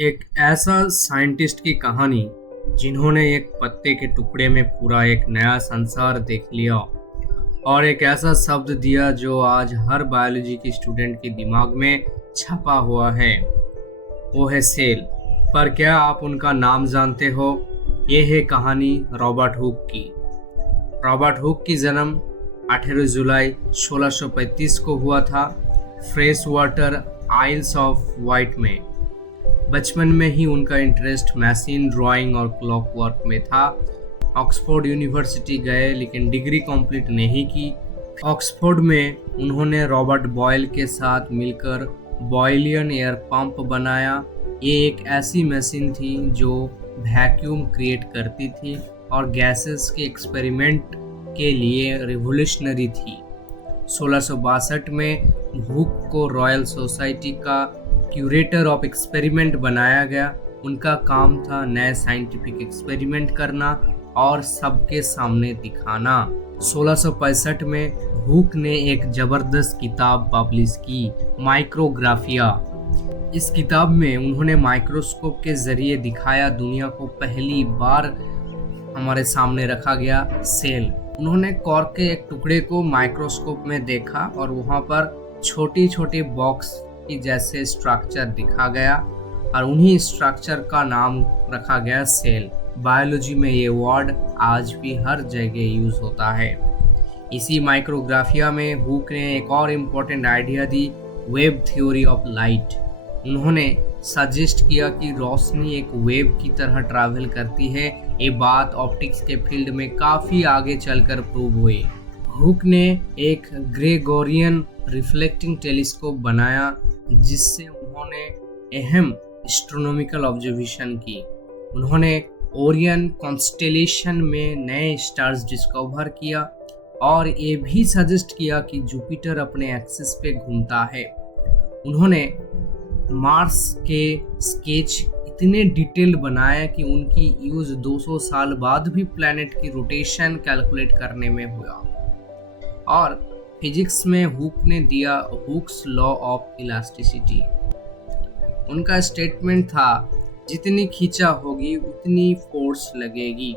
एक ऐसा साइंटिस्ट की कहानी जिन्होंने एक पत्ते के टुकड़े में पूरा एक नया संसार देख लिया और एक ऐसा शब्द दिया जो आज हर बायोलॉजी के स्टूडेंट के दिमाग में छपा हुआ है। वो है सेल। पर क्या आप उनका नाम जानते हो? ये है कहानी रॉबर्ट हुक की। रॉबर्ट हुक की जन्म 18 जुलाई 1635 को हुआ था, Freshwater Isles of Wight में। बचपन में ही उनका इंटरेस्ट मशीन ड्राइंग और क्लॉक वर्क में था। ऑक्सफोर्ड यूनिवर्सिटी गए लेकिन डिग्री कंप्लीट नहीं की। ऑक्सफोर्ड में उन्होंने रॉबर्ट बॉयल के साथ मिलकर बॉयलियन एयर पंप बनाया। ये एक ऐसी मशीन थी जो वैक्यूम क्रिएट करती थी और गैसेस के एक्सपेरिमेंट के लिए रिवोल्यूशनरी थी। 1662 में हुक को रॉयल सोसाइटी का क्यूरेटर ऑफ एक्सपेरिमेंट बनाया गया। उनका काम था नए साइंटिफिक एक्सपेरिमेंट करना और सबके सामने दिखाना। 1665 में हुक ने एक जबरदस्त किताब पब्लिश की, माइक्रोग्राफिया। इस किताब में उन्होंने माइक्रोस्कोप के जरिए दिखाया दुनिया को पहली बार हमारे सामने रखा गया सेल। उन्होंने कॉर्क के एक टुकड़े को माइक्रोस्कोप में देखा और वहां पर छोटी छोटी बॉक्स की जैसे स्ट्रक्चर दिखा गया और उन्हीं स्ट्रक्चर का नाम रखा गया सेल। बायोलॉजी में ये वर्ड आज भी हर जगह यूज होता है। इसी माइक्रोग्राफिया में हुक ने एक और important idea the, wave theory of light. उन्होंने सजेस्ट किया कि रोशनी एक वेव की तरह ट्रैवल करती है। ये बात ऑप्टिक्स के फील्ड में काफ़ी आगे चलकर प्रूव हुई। हुक ने एक ग्रेगोरियन रिफ्लेक्टिंग टेलीस्कोप बनाया जिससे उन्होंने अहम एस्ट्रोनॉमिकल ऑब्जर्वेशन की। उन्होंने ओरियन कॉन्स्टेलेशन में नए स्टार्स डिस्कवर किया और ये भी सजेस्ट किया कि जुपिटर अपने एक्सिस पे घूमता है। उन्होंने मार्स के स्केच इतने डिटेल बनाया कि उनकी यूज 200 साल बाद भी प्लैनेट की रोटेशन कैलकुलेट करने में हुआ। और फिजिक्स में हुक ने दिया हुक्स लॉ ऑफ इलास्टिसिटी। उनका स्टेटमेंट था, जितनी खींचा होगी उतनी फोर्स लगेगी।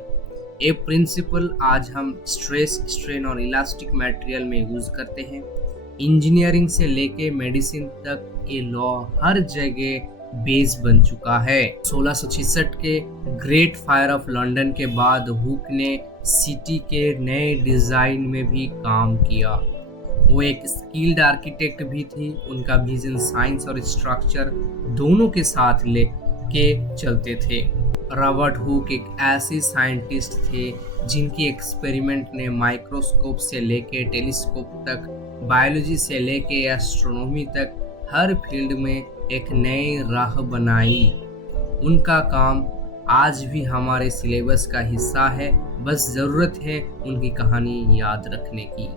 ये प्रिंसिपल आज हम स्ट्रेस, स्ट्रेन और इलास्टिक मटेरियल में यूज करते हैं। इंजीनियरिंग से लेके मेडिसिन तक ये लॉ हर जगह बेस बन चुका है। 1666 के ग्रेट फायर ऑफ लंदन के बाद हुक ने सिटी के नए डिजाइन में भी काम किया। वो एक स्किल्ड आर्किटेक्ट भी थी। उनका विजन साइंस और स्ट्रक्चर दोनों के साथ लेके चलते थे। रॉबर्ट हुक एक ऐसे साइंटिस्ट थे जिनकी एक्सपेरिमेंट ने माइक्रोस्कोप से लेके टेलीस्कोप तक, बायोलॉजी से लेके एस्ट्रोनॉमी तक हर फील्ड में एक नई राह बनाई। उनका काम आज भी हमारे सिलेबस का हिस्सा है, बस ज़रूरत है उनकी कहानी याद रखने की।